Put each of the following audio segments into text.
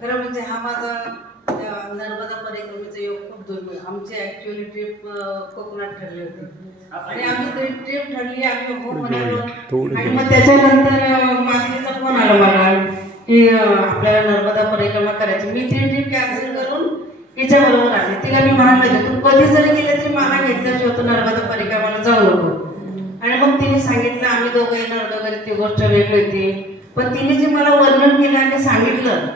खरं म्हणजे हा माझा नर्मदा परिक्रमेचा योग खूप दुर्मिळ आमची ऍक्च्युअली ट्रिप कोकणात ठरली होती. आणि आमची ती ट्रिप ठरली आम्ही हो म्हणालो. आणि मग त्याच्यानंतर मालकीचा फोन आला मला की आपल्याला नर्मदा परिक्रमा करायची. मी ती ट्रिप कॅन्सल करून हिच्या बरोबर आले. तिला मी म्हणाले तू कधी जरी गेले तरी मला घेतल्याशिवाय तू नर्मदा परिक्रमाला जाऊ नको आणि मग तिने सांगितलं आम्ही दोघं येणार वगैरे ती गोष्ट वेगळी होती. पण तिने जे मला वर्णन केलं आणि सांगितलं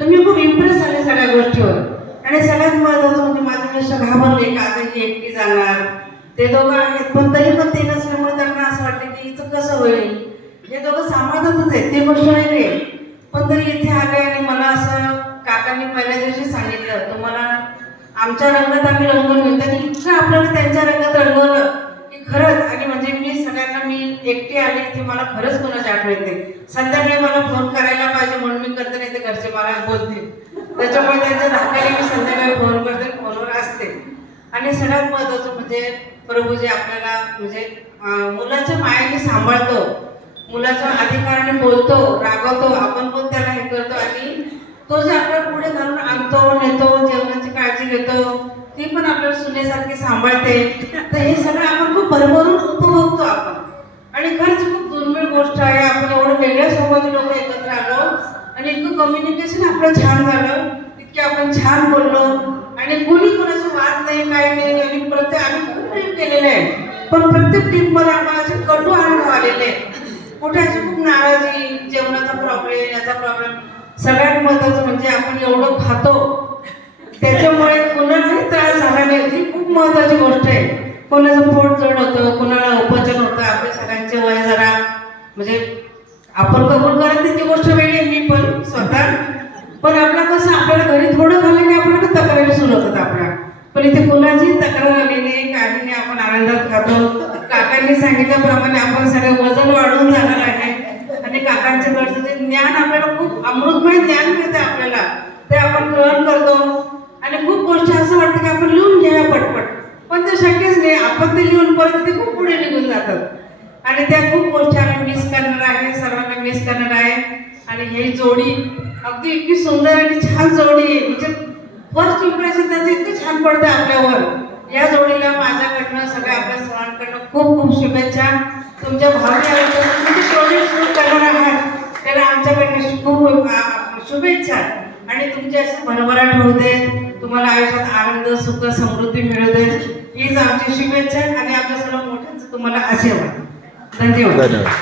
तर मी खूप इम्प्रेस झाले सगळ्या गोष्टीवर. आणि सगळ्यात महत्वाचं म्हणजे माझे मिस्टर घाबरले का एकटी जाणार ते दोघं आहेत. पण तरी पण ते नसल्यामुळे त्यांना असं वाटलं की इथं कसं होईल? हे दोघं सांभाळतच आहेत ते गोष्ट नाही पण तरी इथे आले आणि मला असं काकांनी पहिल्या दिवशी सांगितलं तुम्हाला आमच्या रंगात आम्ही रंगवून घेऊ. त्यांनी इतकं आपल्याला त्यांच्या रंगात रंगवलं की खरंच आणि म्हणजे मी सगळ्यांना मी एकटी आली की मला खरंच कोणाची आठवण येते संध्याकाळी मला फोन करायला पाहिजे म्हणून मी करते नाही ते घरचे मला बोलतील. त्याच्यामुळे त्यांच्या धाकाने मी संध्याकाळी फोन करते फोनवर असते. आणि सगळ्यात महत्वाचं म्हणजे प्रभू जे आपल्याला म्हणजे मुलाच्या मायाने सांभाळतो मुलाच्या अधिकाराने बोलतो रागवतो आपण पण त्याला हे करतो आणि तो जे आपल्याला पुढे घालून आणतो नेतो जेवणाची काळजी घेतो ती पण आपल्याला सुनेसारखी सांभाळते. तर हे सगळं आपण खूप भरभरून उपभोगतो आपण आणि खरंच खूप दुर्मिळ गोष्ट आहे आपण एवढं वेगळ्या लोक एकत्र आलो. आणि इतकं कम्युनिकेशन आपलं छान झालं. इतके आपण छान बोललो. आणि कोणी कोणाचं वाद नाही काय नाही. आणि प्रत्येक आम्ही खूप प्रेम केलेले आहे. पण प्रत्येक टीममध्ये मध्ये आम्हाला असे कटू अनुभव आलेले आहेत. कुठे अशी खूप नाराजी जेवणाचा प्रॉब्लेम याचा प्रॉब्लेम सगळ्यात महत्वाचं म्हणजे आपण एवढं खातो. त्याच्यामुळे कोणालाही त्रास झाला नाही. ही खूप महत्वाची गोष्ट आहे. कोणाचं पोट जड होतं कोणाला उपचन होतं. आपल्या सगळ्यांचे वय जरा म्हणजे आपण कबूल करत नाही ती गोष्ट वेगळी आहे, मी पण स्वतः. पण आपला कसं आपल्याला घरी थोडं झालं की आपल्याला तक्रारी सुरू होतात आपल्या. पण इथे कुणाची तक्रार आली नाही काही नाही आपण आनंदात खातो. काकांनी सांगितल्याप्रमाणे आपण सगळं वजन वाढवून जाणार आहे. आणि काकांच्या कडचं जे ज्ञान आपल्याला खूप अमृतमय ज्ञान मिळतं आपल्याला ते आपण ग्रहण करतो. आणि खूप गोष्टी असं वाटतं की आपण लिहून घ्या पटपट. पण ते शक्यच नाही आपण ते लिहून परत ते खूप पुढे निघून जातात. आणि त्या खूप गोष्टी आम्ही मिस करणार आहे सर्वांना मिस करणार आहे. आणि ही जोडी अगदी इतकी सुंदर आणि छान जोडी आहे. म्हणजे फर्स्ट इम्प्रेशन त्याचं इतकं छान पडतं आपल्यावर. या जोडीला माझ्याकडनं सगळ्या आपल्या सर्वांकडनं खूप खूप शुभेच्छा. तुमच्या भावने जोडी सुरू करणार आहात त्याला आमच्याकडनं खूप शुभेच्छा. आणि तुमची अशी भरभराट होऊ दे तुम्हाला आयुष्यात आनंद सुख समृद्धी मिळू दे हीच आमची शुभेच्छा आणि आपल्या सर्व मोठ्यांचं तुम्हाला आशीर्वाद. धन्यवाद धन्यवाद